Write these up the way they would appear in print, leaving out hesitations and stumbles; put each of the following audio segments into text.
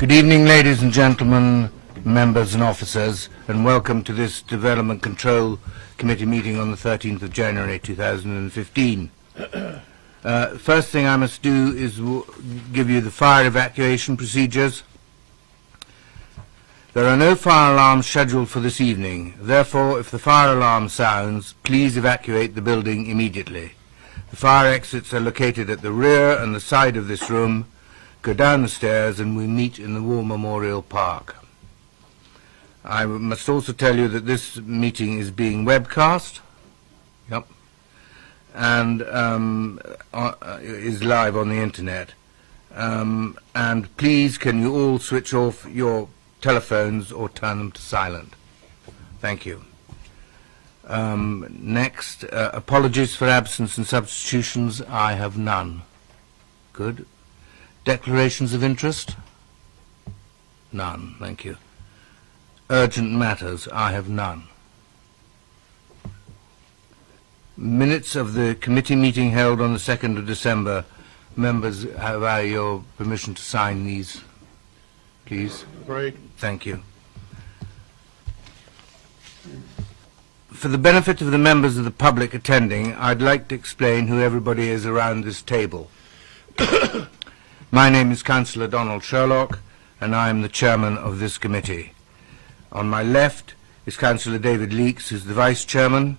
Good evening, ladies and gentlemen, members and officers, and welcome to this Development Control Committee meeting on the 13th of January 2015. First thing I must do is give you the fire evacuation procedures. There are no fire alarms scheduled for this evening. Therefore, if the fire alarm sounds, please evacuate the building immediately. The fire exits are located at the rear and the side of this room. Go down the stairs and we meet in the War Memorial Park. I must also tell you that this meeting is being webcast. Yep. And is live on the internet. And please, can you all switch off your telephones or turn them to silent? Thank you. Next, apologies for absence and substitutions. I have none. Good. Declarations of interest? None. Thank you. Urgent matters? I have none. Minutes of the committee meeting held on the 2nd of December. Members, have I your permission to sign these, please? Great. Thank you. For the benefit of the members of the public attending, I'd like to explain who everybody is around this table. My name is Councillor Donald Sherlock, and I am the chairman of this committee. On my left is Councillor David Leakes, who's the vice chairman,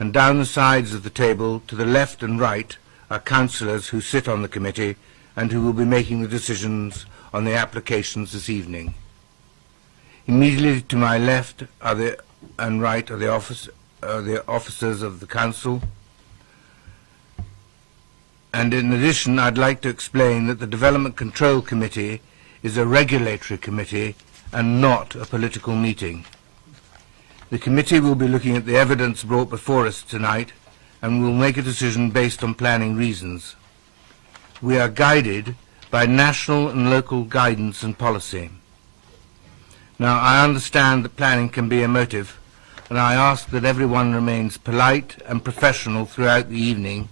and down the sides of the table, to the left and right, are councillors who sit on the committee and who will be making the decisions on the applications this evening. Immediately to my left and right are the officers of the council. And in addition, I'd like to explain that the Development Control Committee is a regulatory committee and not a political meeting. The committee will be looking at the evidence brought before us tonight and will make a decision based on planning reasons. We are guided by national and local guidance and policy. Now, I understand that planning can be emotive, and I ask that everyone remains polite and professional throughout the evening,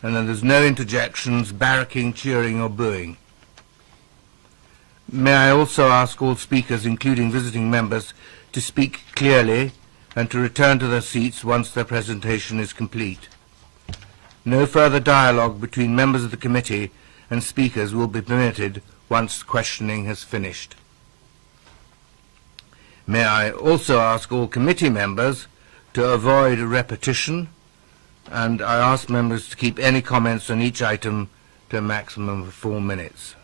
and that there's no interjections, barracking, cheering or booing. May I also ask all speakers, including visiting members, to speak clearly and to return to their seats once their presentation is complete. No further dialogue between members of the committee and speakers will be permitted once questioning has finished. May I also ask all committee members to avoid repetition, and I ask members to keep any comments on each item to a maximum of 4 minutes.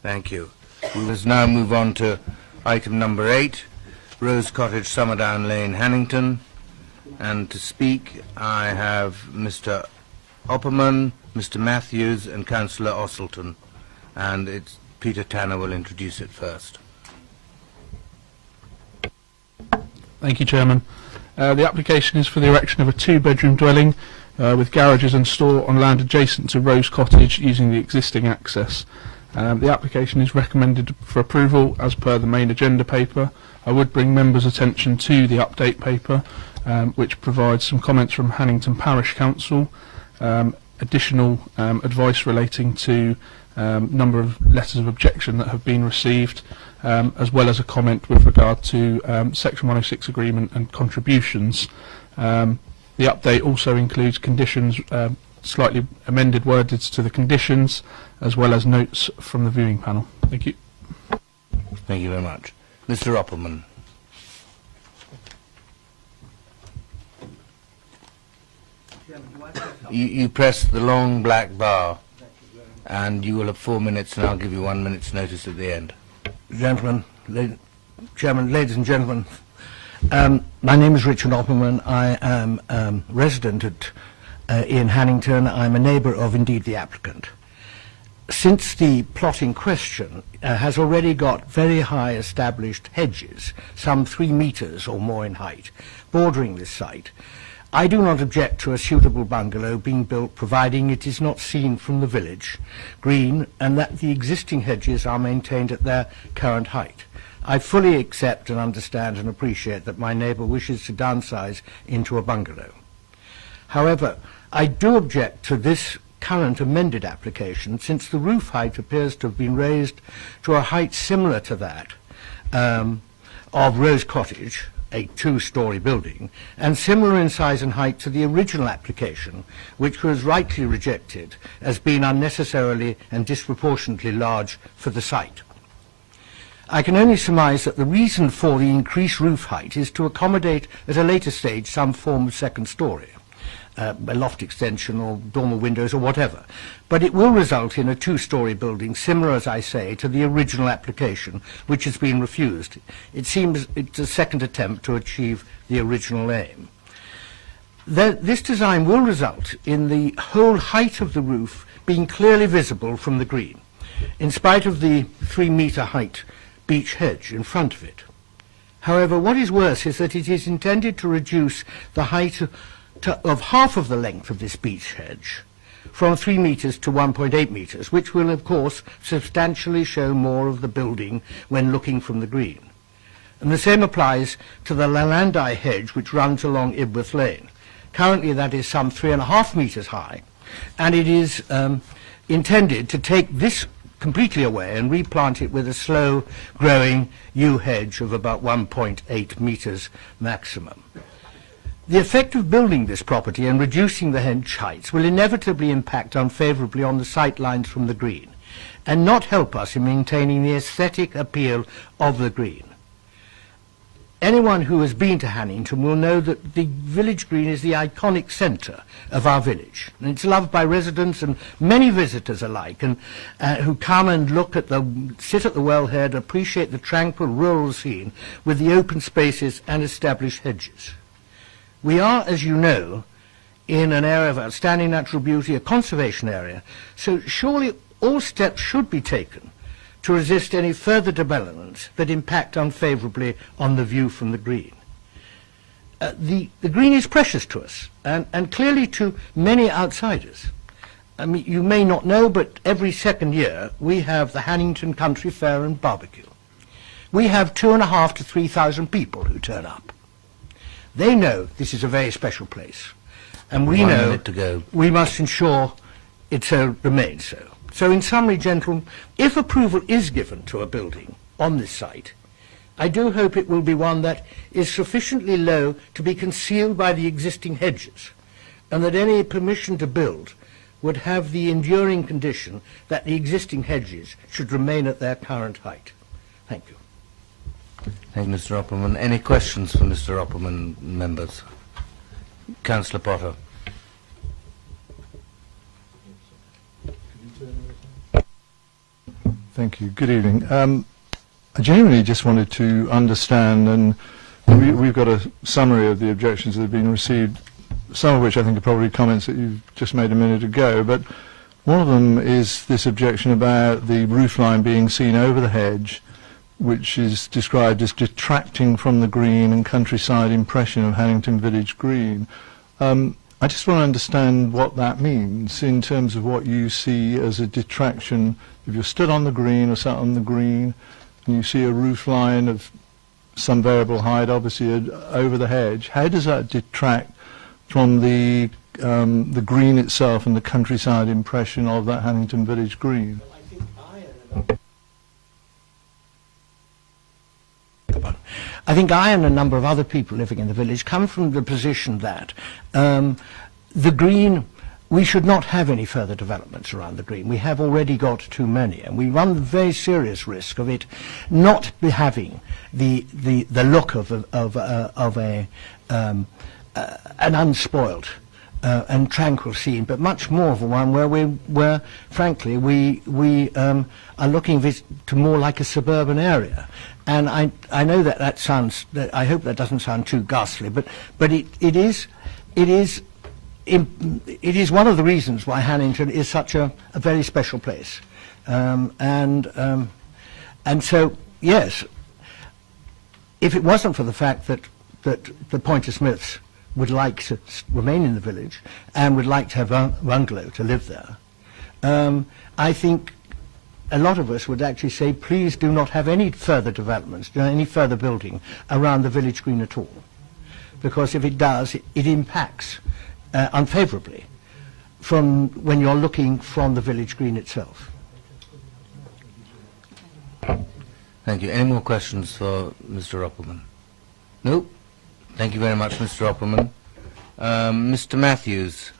Thank you. We will now move on to item number 8, Rose Cottage, Summerdown Lane, Hannington. And to speak, I have Mr. Opperman, Mr. Matthews, and Councillor Osselton. And it's Peter Tanner will introduce it first. Thank you, Chairman. The application is for the erection of a 2-bedroom dwelling with garages and store on land adjacent to Rose Cottage using the existing access. The application is recommended for approval as per the main agenda paper. I would bring members' attention to the update paper, which provides some comments from Hannington Parish Council, additional advice relating to number of letters of objection that have been received, as well as a comment with regard to Section 106 agreement and contributions. The update also includes conditions, slightly amended wordage to the conditions, as well as notes from the viewing panel. Thank you. Thank you very much. Mr. Opperman. You press the long black bar, and you will have 4 minutes, and I'll give you 1 minute's notice at the end. Chairman, ladies and gentlemen, my name is Richard Opperman. I am resident in Hannington. I'm a neighbour of, indeed, the applicant. Since the plot in question has already got very high established hedges, some 3 metres or more in height, bordering this site, I do not object to a suitable bungalow being built providing it is not seen from the village green and that the existing hedges are maintained at their current height. I fully accept and understand and appreciate that my neighbour wishes to downsize into a bungalow. However, I do object to this current amended application, since the roof height appears to have been raised to a height similar to that of Rose Cottage, a two-storey building, and similar in size and height to the original application, which was rightly rejected as being unnecessarily and disproportionately large for the site. I can only surmise that the reason for the increased roof height is to accommodate at a later stage some form of second storey, a loft extension or dormer windows or whatever. But it will result in a two-storey building similar, as I say, to the original application, which has been refused. It seems it's a second attempt to achieve the original aim. This design will result in the whole height of the roof being clearly visible from the green, in spite of the 3-metre height beech hedge in front of it. However, what is worse is that it is intended to reduce the height of half of the length of this beech hedge from 3 metres to 1.8 metres, which will, of course, substantially show more of the building when looking from the green. And the same applies to the Lalandi hedge, which runs along Ibworth Lane. Currently, that is some 3.5 metres high, and it is intended to take this completely away and replant it with a slow-growing yew hedge of about 1.8 metres maximum. The effect of building this property and reducing the hedge heights will inevitably impact unfavourably on the sight lines from the green, and not help us in maintaining the aesthetic appeal of the green. Anyone who has been to Hannington will know that the village green is the iconic centre of our village, and it's loved by residents and many visitors alike, and who come and sit at the wellhead, appreciate the tranquil rural scene with the open spaces and established hedges. We are, as you know, in an area of outstanding natural beauty, a conservation area, so surely all steps should be taken to resist any further developments that impact unfavourably on the view from the green. The green is precious to us, and clearly to many outsiders. I mean, you may not know, but every second year we have the Hannington Country Fair and Barbecue. We have 2,500 to 3,000 people who turn up. They know this is a very special place, and we know we must ensure it so remains so. So in summary, gentlemen, if approval is given to a building on this site, I do hope it will be one that is sufficiently low to be concealed by the existing hedges, and that any permission to build would have the enduring condition that the existing hedges should remain at their current height. Thank you. Thank you, Mr. Opperman. Any questions for Mr. Opperman, members? Councillor Potter. Thank you. Good evening. I genuinely just wanted to understand, and we've got a summary of the objections that have been received, some of which I think are probably comments that you've just made a minute ago, but one of them is this objection about the roofline being seen over the hedge, which is described as detracting from the green and countryside impression of Hannington Village Green. I just want to understand what that means in terms of what you see as a detraction. If you're stood on the green or sat on the green and you see a roof line of some variable height, obviously over the hedge, how does that detract from the green itself and the countryside impression of that Hannington Village Green? I think I and a number of other people living in the village come from the position that the green, we should not have any further developments around the green. We have already got too many, and we run the very serious risk of it not having the look of an unspoilt and tranquil scene, but much more of a one where frankly we are looking to more like a suburban area. And I know that sounds, I hope that doesn't sound too ghastly, but it is one of the reasons why Hannington is such a very special place. And so, yes, if it wasn't for the fact that the Pointer Smiths would like to remain in the village and would like to have a bungalow to live there, I think a lot of us would actually say, please do not have any further developments, any further building around the village green at all. Because if it does, it impacts unfavourably from when you're looking from the village green itself. Thank you. Any more questions for Mr. Oppelman? No? Thank you very much, Mr. Oppelman. Mr. Matthews.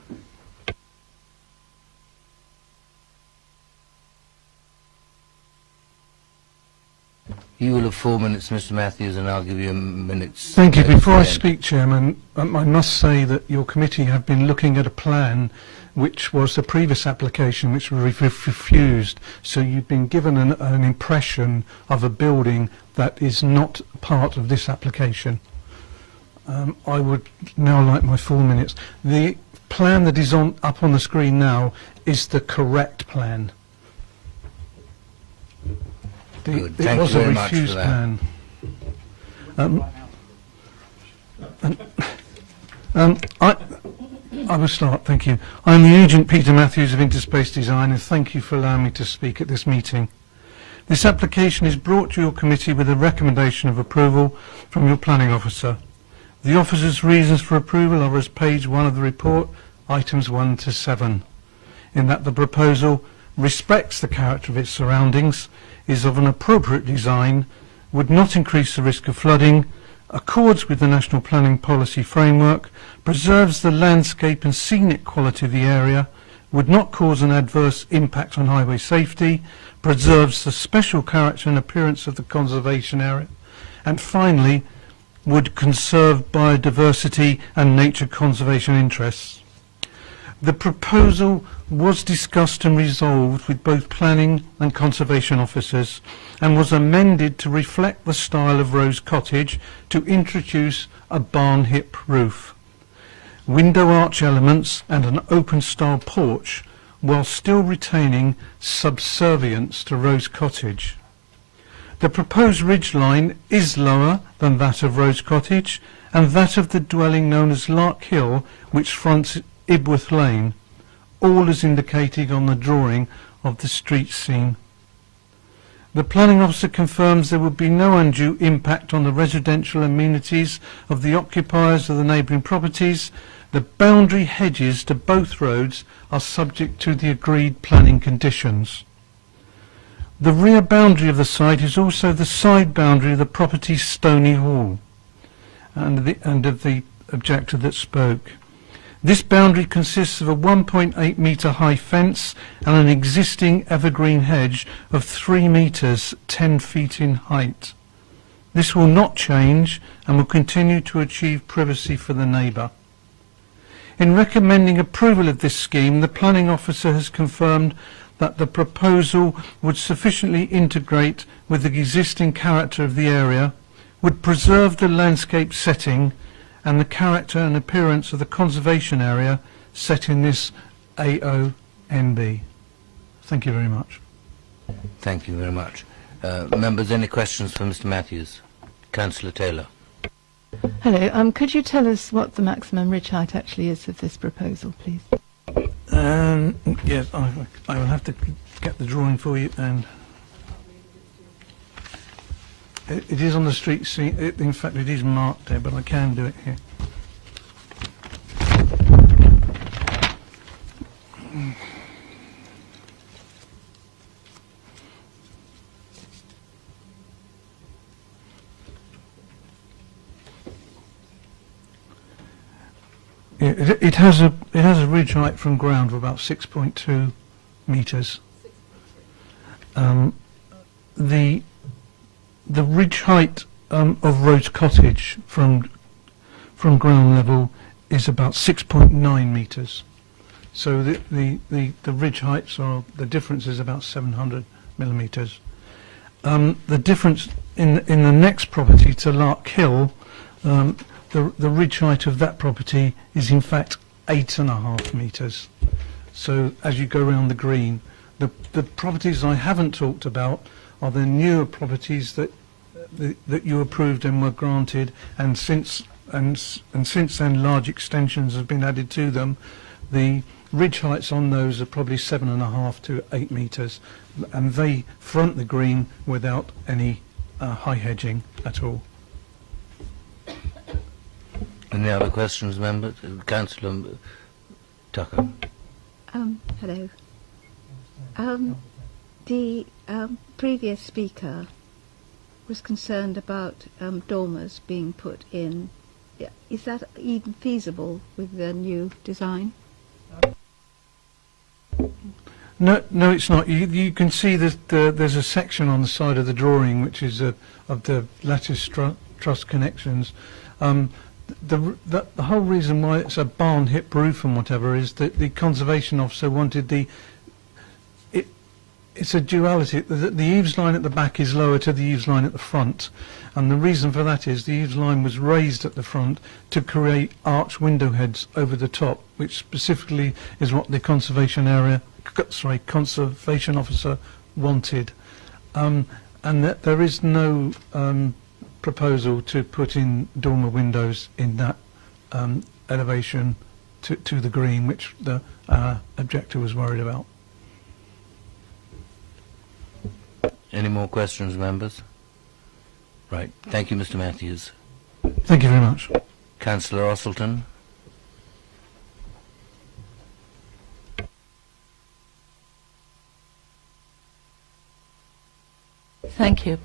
You will have 4 minutes, Mr. Matthews, and I'll give you a minute's... Thank you. Before I end. speak, Chairman, I must say that your committee have been looking at a plan which was the previous application which was refused. So you've been given an impression of a building that is not part of this application. I would now like my 4 minutes. The plan that is up on the screen now is the correct plan. Good. It Thank was you a very much refused for that. plan. I will start, thank you. I am the agent Peter Matthews of Interspace Design, and thank you for allowing me to speak at this meeting. This application is brought to your committee with a recommendation of approval from your planning officer. The officer's reasons for approval are as page 1 of the report, items 1 to 7, in that the proposal respects the character of its surroundings, is of an appropriate design, would not increase the risk of flooding, accords with the National Planning Policy Framework, preserves the landscape and scenic quality of the area, would not cause an adverse impact on highway safety, preserves the special character and appearance of the conservation area, and finally, would conserve biodiversity and nature conservation interests. The proposal was discussed and resolved with both planning and conservation officers and was amended to reflect the style of Rose Cottage to introduce a barn hip roof, window arch elements and an open style porch while still retaining subservience to Rose Cottage. The proposed ridgeline is lower than that of Rose Cottage and that of the dwelling known as Lark Hill, which fronts Ibworth Lane, all as indicated on the drawing of the street scene. The planning officer confirms there would be no undue impact on the residential amenities of the occupiers of the neighbouring properties. The boundary hedges to both roads are subject to the agreed planning conditions. The rear boundary of the site is also the side boundary of the property's Stony Hall, and of the objector that spoke. This boundary consists of a 1.8 metre high fence and an existing evergreen hedge of 3 metres, 10 feet in height. This will not change and will continue to achieve privacy for the neighbour. In recommending approval of this scheme, the planning officer has confirmed that the proposal would sufficiently integrate with the existing character of the area, would preserve the landscape setting and the character and appearance of the conservation area set in this AONB. Thank you very much. Thank you very much. Members, any questions for Mr. Matthews? Councillor Taylor. Hello. Could you tell us what the maximum ridge height actually is of this proposal, please? Yes, I will have to get the drawing for you, and it is on the street scene. In fact, it is marked there, but I can do it here. It has a ridge height from ground of about 6.2 metres. The ridge height of Rose Cottage from ground level is about 6.9 metres. So the ridge heights are, the difference is about 700 millimetres. The difference in the next property to Lark Hill, the ridge height of that property is in fact 8.5 metres. So as you go around the green, the properties I haven't talked about are the newer properties that you approved and were granted, and since then large extensions have been added to them. The ridge heights on those are probably 7.5 to 8 metres, and they front the green without any high hedging at all. Any other questions, members? Councillor Tucker. Hello. The previous speaker was concerned about dormers being put in. Is that even feasible with the new design? No, it's not. You can see that there's a section on the side of the drawing which is of the lattice truss connections. The whole reason why it's a barn hip roof and whatever is that the conservation officer wanted it's a duality. The eaves line at the back is lower to the eaves line at the front, and the reason for that is the eaves line was raised at the front to create arch window heads over the top, which specifically is what the conservation officer wanted, and that there is no proposal to put in dormer windows in that elevation to the green, which the objector was worried about. Any more questions, members? Right. Thank you, Mr. Matthews. Thank you very much. Councillor Osselton. Thank you.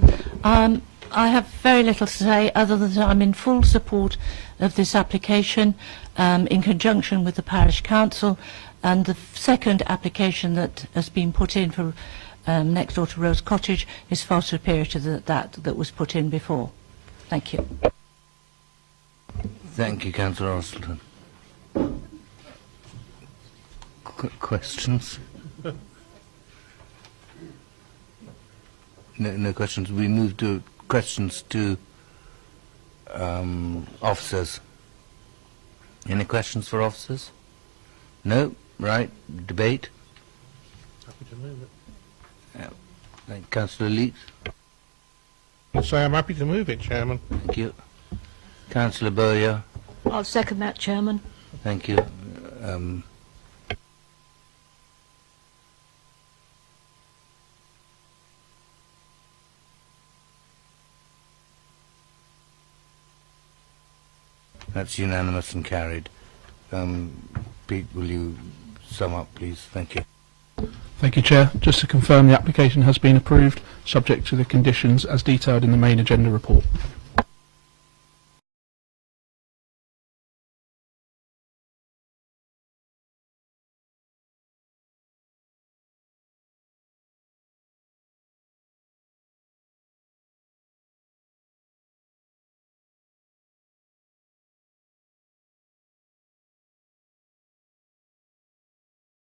I have very little to say other than I'm in full support of this application in conjunction with the Parish Council, and the second application that has been put in for next door to Rose Cottage is far superior to that was put in before. Thank you. Thank you, Councillor Osselton. Questions? No questions. We move to questions to officers. Any questions for officers? No? Right. Debate? Happy to move it. Councillor Leeds. I'll say I'm happy to move it, Chairman. Thank you. Councillor Bowyer. I'll second that, Chairman. Thank you. That's unanimous and carried. Pete, will you sum up, please? Thank you. Thank you, Chair. Just to confirm, the application has been approved, subject to the conditions as detailed in the main agenda report.